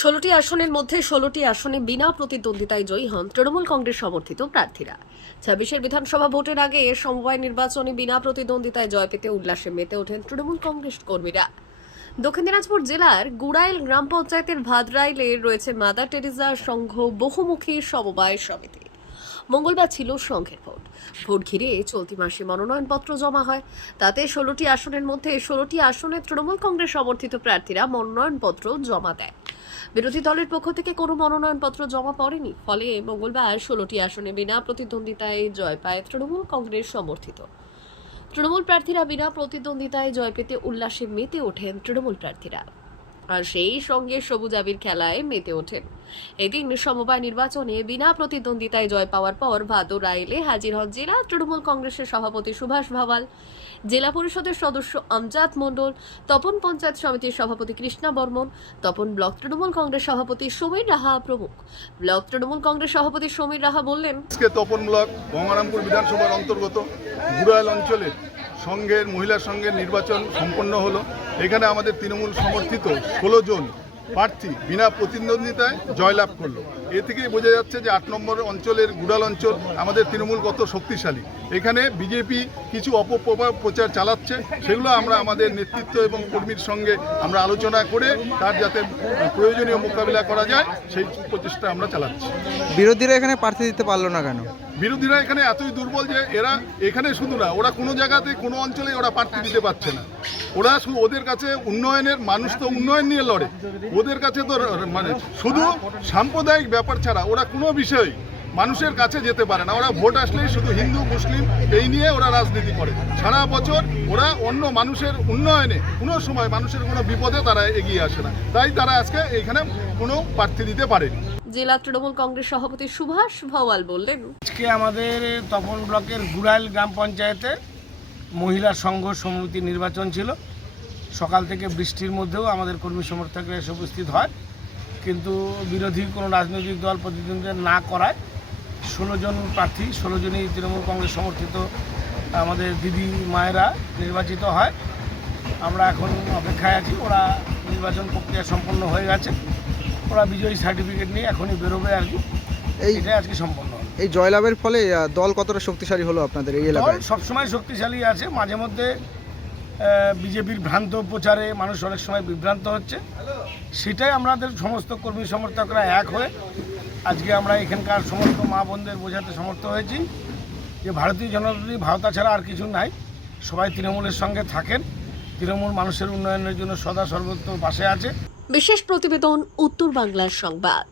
16টি আসনের মধ্যে 16টি আসনে বিনা প্রতিদ্বন্দ্বিতায় জয়ী হন তৃণমূল কংগ্রেস সমর্থিত প্রার্থীরা। 26 বিধানসভা ভোটের আগে সমবায় নির্বাচনে বিনা প্রতিদ্বন্দ্বিতায় জয় পেতে উল্লাসে মেতে ওঠেন তৃণমূল কংগ্রেস কর্মীরা। দক্ষিণ দিনাজপুর জেলার গুড়াইল গ্রাম পঞ্চায়েতের ভাদরাইলে রয়েছে মাদার টেরেজা সংঘ বহুমুখী সমবায় সমিতি। মঙ্গলবার ছিল সংঘের ভোট ঘিরে চলতি মাসে মনোনয়নপত্র জমা হয়। তাতে 16টি আসনের মধ্যে 16টি আসনে তৃণমূল কংগ্রেস সমর্থিত প্রার্থীরা মনোনয়নপত্র জমা দেয়। বিরোধী দলের পক্ষ থেকে কোনো মনোনয়নপত্র জমা পড়েনি, ফলে মঙ্গলবার 16টি আসনে বিনা প্রতিদ্বন্দ্বিতায় জয় পায় তৃণমূল কংগ্রেস সমর্থিত। তৃণমূল প্রার্থীরা বিনা প্রতিদ্বন্দ্বিতায় জয় পেতে উল্লাসে মেতে ওঠেন তৃণমূল প্রার্থীরা, আর সেই সঙ্গে সবুজ আবির খেলায় মেতে ওঠেন। এদিন সমবায় নির্বাচনে বিনা প্রতিদ্বন্দ্বিতায় জয় পাওয়ার পর ভাদরাইলে হাজির হন জেলা তৃণমূল কংগ্রেসের সভাপতি সুভাষ ভাওয়াল, জেলা পরিষদের সদস্য আমজাদ মণ্ডল, তপন পঞ্চায়েত সমিতির সভাপতি কৃষ্ণা বর্মন, তপন ব্লক তৃণমূল কংগ্রেস সভাপতি সমীর রাহা প্রমুখ। ব্লক তৃণমূল কংগ্রেস সভাপতি সমীর রাহা বললেন, আজকে তপন ব্লক গঙ্গারামপুর বিধানসভার অন্তর্গত গুড়াইল অঞ্চলে সংঘের মহিলা সংঘের নির্বাচন সম্পন্ন হলো। এখানে আমাদের তৃণমূল সমর্থিত 16 জন প্রার্থী বিনা প্রতিদ্বন্দ্বিতায় জয়লাভ করলো। এ থেকেই বোঝা যাচ্ছে যে 8 নম্বর অঞ্চলের গুড়াল অঞ্চল আমাদের তৃণমূল কত শক্তিশালী। এখানে বিজেপি কিছু অপপ্রচার চালাচ্ছে, সেগুলো আমরা আমাদের নেতৃত্ব এবং কর্মীর সঙ্গে আমরা আলোচনা করে তার যাতে প্রয়োজনীয় মোকাবিলা করা যায় সেই প্রচেষ্টা আমরা চালাচ্ছি। বিরোধীরা এখানে প্রার্থী দিতে পারলো না কেন? বিরোধীরা এখানে এতই দুর্বল যে এরা এখানে শুধু না, ওরা কোনো জায়গাতে কোনো অঞ্চলে ওরা প্রার্থী দিতে পারছে না। ওরা শুধু ওদের কাছে উন্নয়নের, মানুষ তো উন্নয়ন নিয়ে লড়ে, ওদের কাছে তো মানে শুধু সাম্প্রদায়িক ব্যাপার ছাড়া ওরা কোনো বিষয় মানুষের কাছে যেতে পারে না। ওরা ভোট আসলেই শুধু হিন্দু মুসলিম এই নিয়ে ওরা রাজনীতি করে। সারা বছর ওরা অন্য মানুষের উন্নয়নে কোনো সময় মানুষের কোনো বিপদে তারা এগিয়ে আসে না, তাই তারা আজকে এখানে কোনো প্রার্থী দিতে পারেনি। জেলা তৃণমূল কংগ্রেস সভাপতি সুভাষ ভাওয়াল বললেন, আজকে আমাদের তপন ব্লকের গুড়াইল গ্রাম পঞ্চায়েতের মহিলা সংঘ সমিতি নির্বাচন ছিল। সকাল থেকে বৃষ্টির মধ্যেও আমাদের কর্মী সমর্থকরা এসে উপস্থিত হয়, কিন্তু বিরোধী কোনো রাজনৈতিক দল প্রতিদ্বন্দ্বিতা না করায় 16 জন প্রার্থী, 16 জনই তৃণমূল কংগ্রেস সমর্থিত আমাদের দিদি মায়েরা নির্বাচিত হয়। আমরা এখন অপেক্ষায় আছি, ওরা নির্বাচন প্রক্রিয়া সম্পন্ন হয়ে গেছে, ওরা বিজয়ী সার্টিফিকেট নিয়ে এখনই বেরোবে আর কি। এটাই আজকে সম্পন্ন হলো। এই জয়লাভের ফলে দল কতটা শক্তিশালী হলো আপনাদের এই এলাকায়? সবসময় শক্তিশালী আছে, মাঝে মধ্যে বিজেপির ভ্রান্ত প্রচারে মানুষ অনেক সময় বিভ্রান্ত হচ্ছে, সেটাই আমাদের সমস্ত কর্মী সমর্থকরা এক হয়ে আজকে আমরা এখানকার সমস্ত মা বোনদের বোঝাতে সমর্থ হয়েছি যে ভারতীয় জনতা পার্টি ভারতা ছাড়া আর কিছু নাই। সবাই তৃণমূলের সঙ্গে থাকেন, তৃণমূল মানুষের উন্নয়নের জন্য সদা সর্বত্র পাশে আছে। বিশেষ প্রতিবেদন, উত্তর বাংলার সংবাদ।